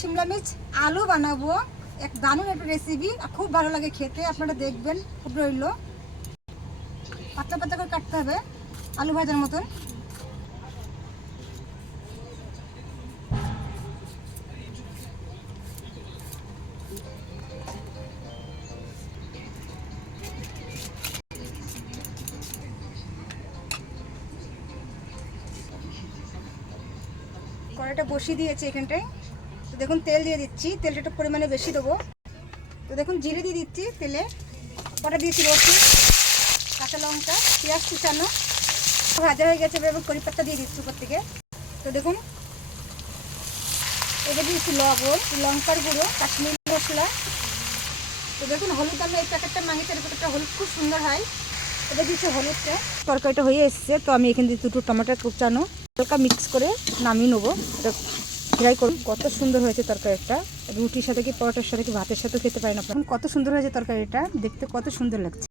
শিমলা মির্চ আলু বানাবো, এক দারুণ একটা রেসিপি, খুব ভালো লাগে খেতে। আপনারা দেখবেন। খুব রইল, পাতলা পাতলা করে কাটতে হবে আলু ভাজার মতন। কড়াইটা বসিয়ে দিয়েছি এখানটায়। তো দেখুন তেল দিয়ে দিচ্ছি, তেলটা একটু পরিমাণে বেশি দেবো। তো দেখুন জিরে দিয়ে দিচ্ছি তেলে, কটা দিয়েছি রসুন, কাঁচা লঙ্কা, পেঁয়াজ কুচানো ভাজা হয়ে গেছে এবং কড়ি পাতা দিয়ে দিচ্ছি উপর থেকে। তো দেখুন এবার দিয়েছি লবণ, লঙ্কার গুঁড়ো, কাশ্মীরি মশলা। তো দেখুন হলুদ, আমি এই প্যাকেটটা মাঙিয়েছি, এই প্যাকেটটা হলুদ খুব সুন্দর হয়। এবার দিচ্ছি হলুদটা। তরকারিটা হয়ে এসছে, তো আমি এখানে দিয়ে দুটো টমেটো কুচানো হালকা মিক্স করে নামিয়ে নেবো। এটা ফ্রাই করুন। কত সুন্দর হয়েছে তরকারিটা, রুটির সাথে কি পরোটার সাথে কি ভাতের সাথে খেতে পারেন আপনারা। কত সুন্দর হয়েছে তরকারিটা, দেখতে কত সুন্দর লাগছে।